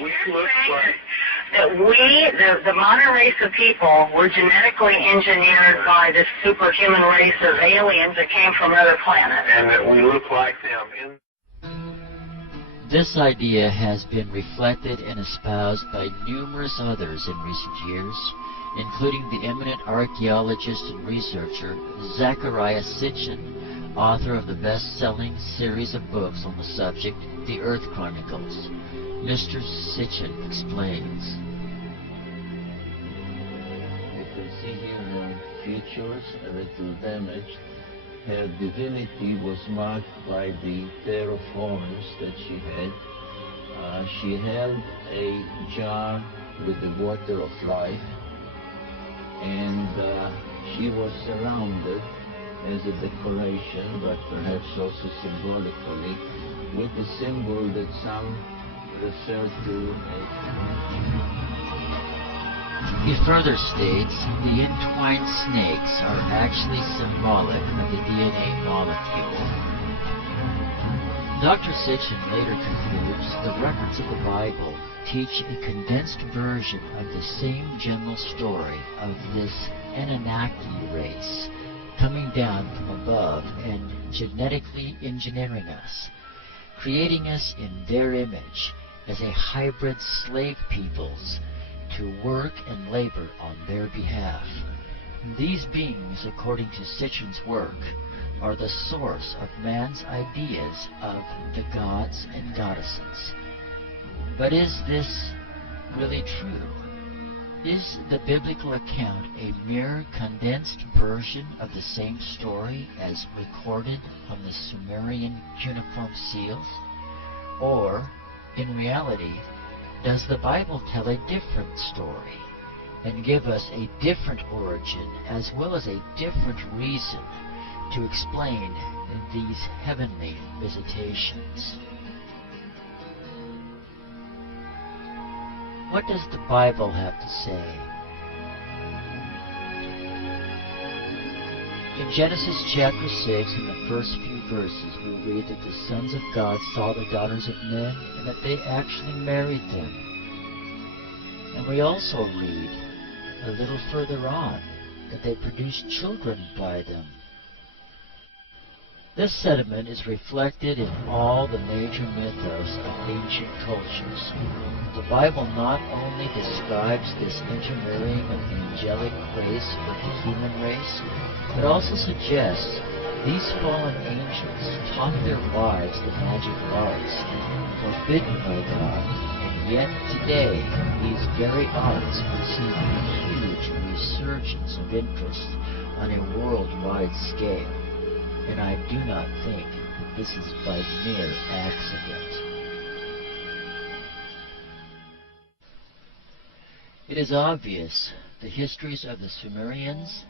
We look like that the modern race of people, were genetically engineered by this superhuman race of aliens that came from other planets. and that we look like them. This idea has been reflected and espoused by numerous others in recent years, including the eminent archaeologist and researcher Zecharia Sitchin, author of the best-selling series of books on the subject, The Earth Chronicles. Mr. Sitchin explains. You can see here her features a little damaged. Her divinity was marked by the pair of horns that she had. She held a jar with the water of life, and she was surrounded as a decoration, but perhaps also symbolically, with the symbol that some refer to as... He further states the entwined snakes are actually symbolic of the DNA molecule. Dr. Sitchin later concludes the records of the Bible teach a condensed version of the same general story of this Anunnaki race coming down from above and genetically engineering us, creating us in their image as a hybrid slave peoples to work and labor on their behalf. These beings, according to Sitchin's work, are the source of man's ideas of the gods and goddesses. But is this really true? Is the biblical account a mere condensed version of the same story as recorded on the Sumerian cuneiform seals? Or, in reality, does the Bible tell a different story and give us a different origin as well as a different reason to explain these heavenly visitations? What does the Bible have to say? In Genesis chapter 6, in the first few verses, we read that the sons of God saw the daughters of men and that they actually married them. And we also read a little further on that they produced children by them. This sentiment is reflected in all the major mythos of ancient cultures. The Bible not only describes this intermarrying of the angelic race with the human race, but also suggests these fallen angels taught their wives the magic arts forbidden by God, and yet today these very arts receive a huge resurgence of interest on a worldwide scale. And I do not think this is by mere accident. It is obvious the histories of the Sumerians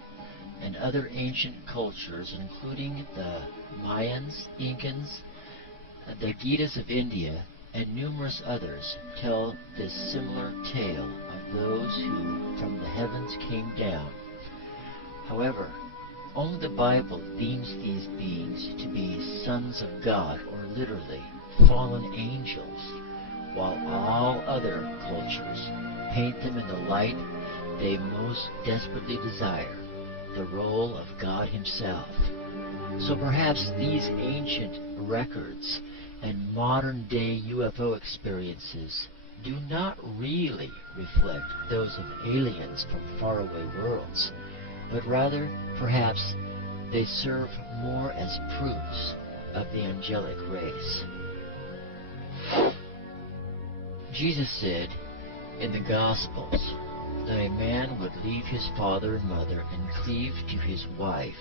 and other ancient cultures, including the Mayans, Incans, the Gita's of India, and numerous others, tell this similar tale of those who from the heavens came down. However, only the Bible deems these beings to be sons of God, or literally, fallen angels, while all other cultures paint them in the light they most desperately desire, the role of God Himself. So perhaps these ancient records and modern-day UFO experiences do not really reflect those of aliens from faraway worlds, but rather, perhaps, they serve more as proofs of the angelic race. Jesus said in the Gospels that a man would leave his father and mother and cleave to his wife,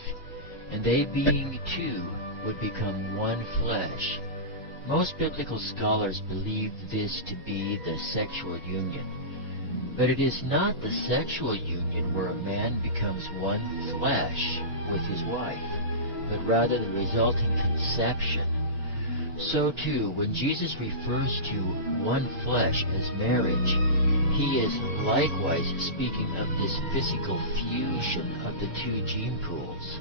and they being two would become one flesh. Most biblical scholars believe this to be the sexual union. But it is not the sexual union where a man becomes one flesh with his wife, but rather the resulting conception. So too, when Jesus refers to one flesh as marriage, He is likewise speaking of this physical fusion of the two gene pools.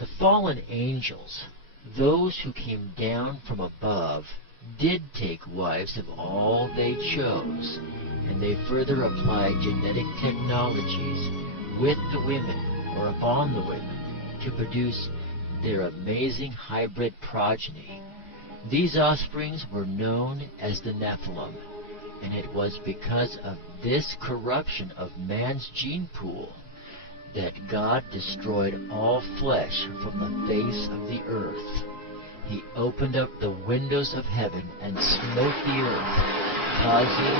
The fallen angels, those who came down from above, did take wives of all they chose, and they further applied genetic technologies with the women or upon the women to produce their amazing hybrid progeny. These offsprings were known as the Nephilim, and it was because of this corruption of man's gene pool that God destroyed all flesh from the face of the earth. He opened up the windows of heaven and smote the earth, causing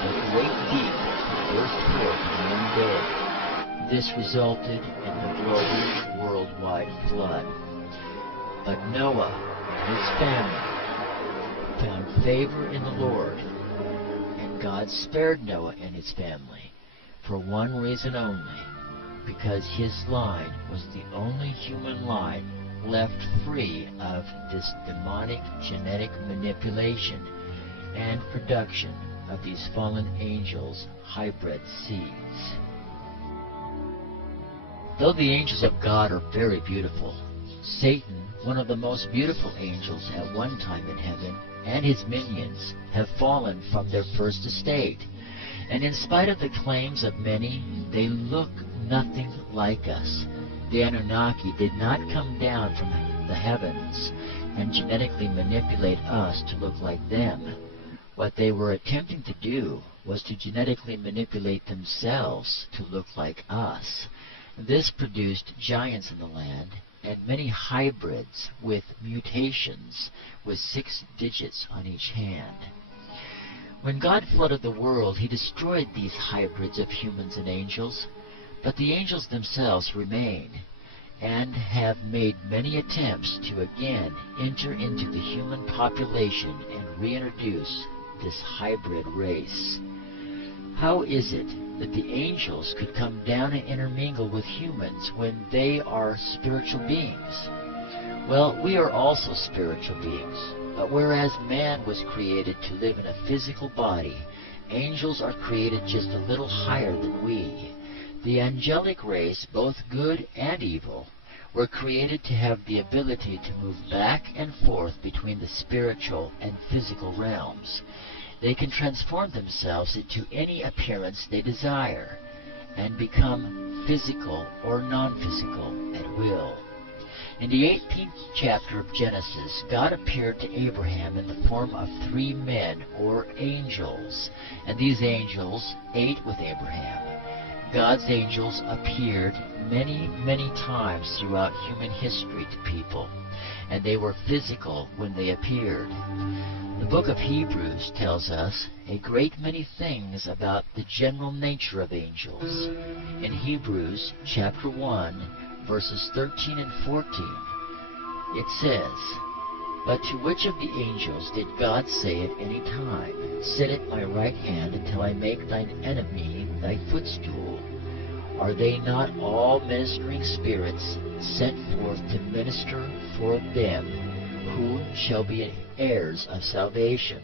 the great deep to burst forth in one day. This resulted in the global worldwide flood. But Noah and his family found favor in the Lord, and God spared Noah and his family for one reason only, because his line was the only human line left free of this demonic genetic manipulation and production of these fallen angels' hybrid seeds. Though the angels of God are very beautiful, Satan, one of the most beautiful angels at one time in heaven, and his minions have fallen from their first estate. And in spite of the claims of many, they look nothing like us. The Anunnaki did not come down from the heavens and genetically manipulate us to look like them. What they were attempting to do was to genetically manipulate themselves to look like us. This produced giants in the land and many hybrids with mutations with 6 digits on each hand. When God flooded the world, he destroyed these hybrids of humans and angels, but the angels themselves remain and have made many attempts to again enter into the human population and reintroduce this hybrid race. How is it that the angels could come down and intermingle with humans when they are spiritual beings? Well, we are also spiritual beings, but whereas man was created to live in a physical body, angels are created just a little higher than we. The angelic race, both good and evil, were created to have the ability to move back and forth between the spiritual and physical realms. They can transform themselves into any appearance they desire and become physical or non-physical at will. In the 18th chapter of Genesis, God appeared to Abraham in the form of 3 men or angels, and these angels ate with Abraham. God's angels appeared many, many times throughout human history to people, and they were physical when they appeared. The book of Hebrews tells us a great many things about the general nature of angels. In Hebrews chapter 1, verses 13 and 14, it says, "But to which of the angels did God say at any time, 'Sit at my right hand until I make thine enemy thy footstool'? Are they not all ministering spirits sent forth to minister for them who shall be heirs of salvation?"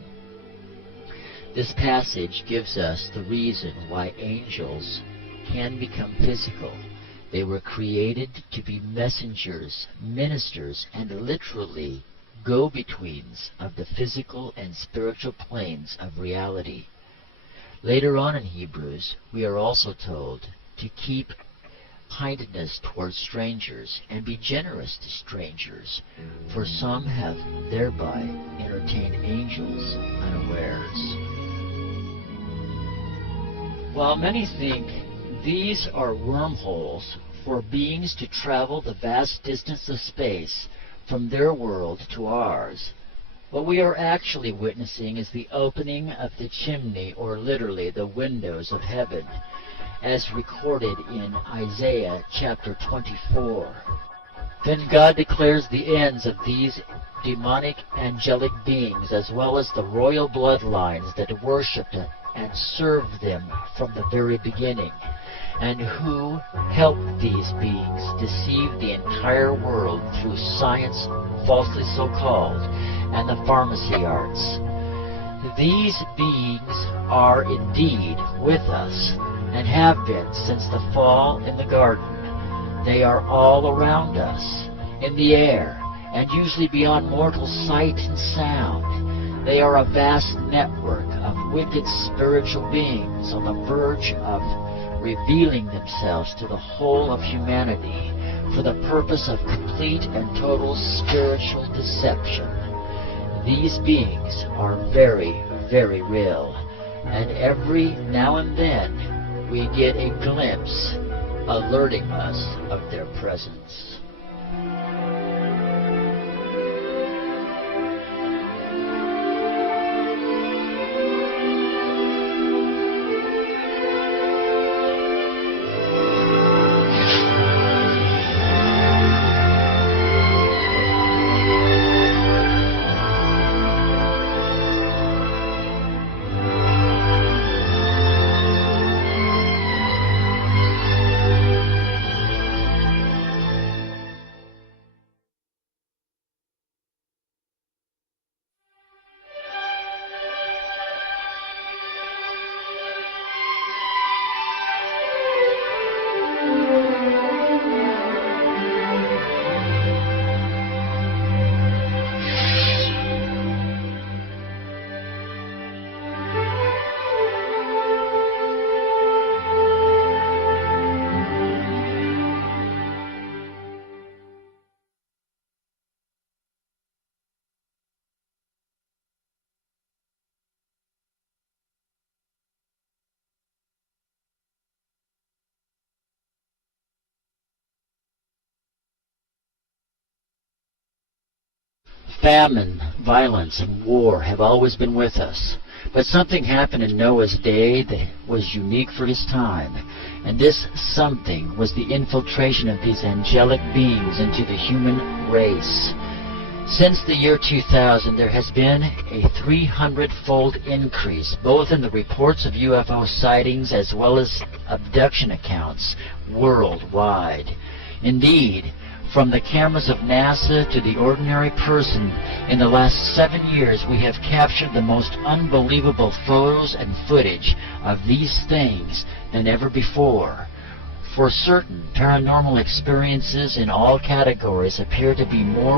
This passage gives us the reason why angels can become physical. They were created to be messengers, ministers, and literally go-betweens of the physical and spiritual planes of reality. Later on in Hebrews, we are also told to keep kindness towards strangers and be generous to strangers, for some have thereby entertained angels unawares. While many think these are wormholes for beings to travel the vast distance of space from their world to ours, what we are actually witnessing is the opening of the chimney, or literally the windows of heaven, as recorded in Isaiah chapter 24. Then God declares the ends of these demonic angelic beings, as well as the royal bloodlines that worshipped and served them from the very beginning, and who helped these beings deceive the entire world through science, falsely so-called, and the pharmacy arts. These beings are indeed with us, and have been since the fall in the garden. They are all around us, in the air, and usually beyond mortal sight and sound. They are a vast network of wicked spiritual beings on the verge of revealing themselves to the whole of humanity for the purpose of complete and total spiritual deception. These beings are very, very real, and every now and then we get a glimpse alerting us of their presence. Famine, violence, and war have always been with us. But something happened in Noah's day that was unique for his time. And this something was the infiltration of these angelic beings into the human race. Since the year 2000, there has been a 300-fold increase, both in the reports of UFO sightings as well as abduction accounts worldwide. Indeed, from the cameras of NASA to the ordinary person, in the last 7 years we have captured the most unbelievable photos and footage of these things than ever before. For certain, paranormal experiences in all categories appear to be more